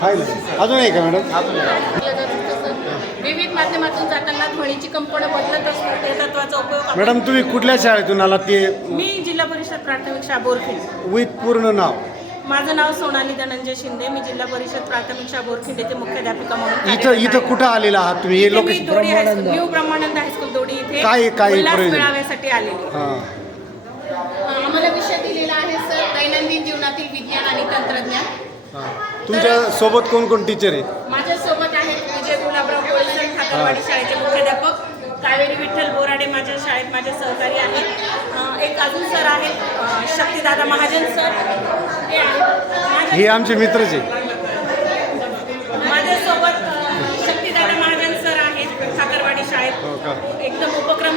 अजून आहे का मॅडम. विविध माध्यमातून जाताना ध्वनीची कंपनं बदलत असतो त्या तत्वाचा उपयोग आपण- मॅडम तुम्ही कुठल्या शाळेतून आला ते मी जिल्हा परिषद प्राथमिक शाळा बोरखिंड. विथ पूर्ण नाव. माझं नाव सोनाली धनंजय शिंदे. मी जिल्हा परिषद प्राथमिक शाळा बोरखिंड येथे मुख्याध्यापिका म्हणून इथं कार्यरत इथं आहे. कुठं आलेला आहात तुम्ही? हे इथे मी location Dodi high school new Brahmanand high school Dodi इथे काय- काय उल्हास प्रयोजन? मेळाव्यासाठी आलेले. हां. आम्हाला विषय दिलेला आहे सर दैनंदिन जीवनातील विज्ञान आणि तंत्रज्ञान हां तुमच्यासोबत कोण कोण टीचर आहे? माझ्यासोबत आहेत विजय गुलाबराव कोळसर ठाकरवाडी शाळेचे मुख्याध्यापक कावेरी विठ्ठल बोराडे माझ्या शाळेत माझे सहकारी आहेत. अं, एक अजून सर आहेत अं, शक्तिदादा महाजन सर. हे आहेत. माझ्या- हे आमचे मित्रच आहे माझ्यासोबत अं, शक्तिदादा महाजन सर आहेत ठाकरवाडी हो शाळेत का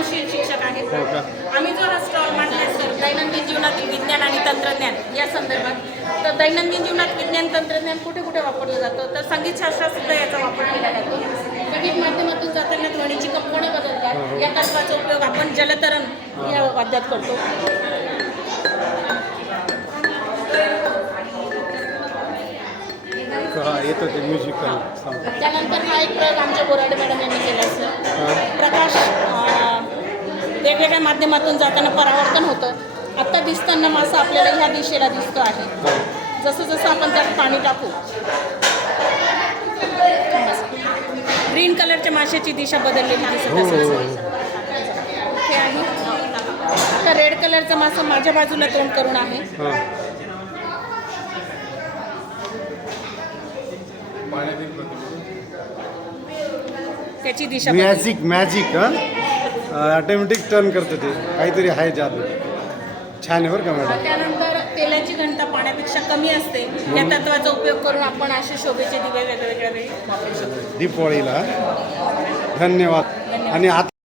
उपक्रमशील शिक्षक आहेत. हो का? आम्ही जो हा स्टॉल मांडलाय सर दैनंदिन जीवनातील विज्ञान आणि तंत्रज्ञान या संदर्भात तर दैनंदिन जीवनात विज्ञान तंत्रज्ञान कुठे कुठे वापरलं जातं? तर संगीत शास्त्रात सुद्धा याचा वापर केला जातो. विविध माध्यमातून जाताना ध्वनीची कंपनं बदलतात? या तत्वाचा उपयोग आपण जलतरण या वाद्यात करतो. हां येतं ते म्युझिकल त्यानंतर हा एक प्रयोग आमच्या बोराडे मॅडम यांनी केला सर. प्रकाश वेगवेगळ्या माध्यमातून जाताना परावर्तन होतं. आत्ता दिसताना मासा आपल्याला ह्या दिशेला दिसतो आहे. जसं जसं आपण त्यात पाणी टाकू ग्रीन कलरच्या माशाची दिशा बदललेली दिसत असेल सर. हे आहे. आता रेड कलरचा मासा माझ्या बाजूला तोंड करून आहे. हां. त्याची दिशा. मॅजिक मॅजिक हां? ऑटोमॅटिक टर्न करतं ते. काहीतरी आहे जादू. छान आहे बरं का मॅडम त्यानंतर तेलाची घनता पाण्यापेक्षा कमी असते. या तत्वाचा उपयोग करून आपण असे शोभेचे दिवे वेगवेगळ्या वेळी वापरू शकतो. धन्यवाद. आणि आता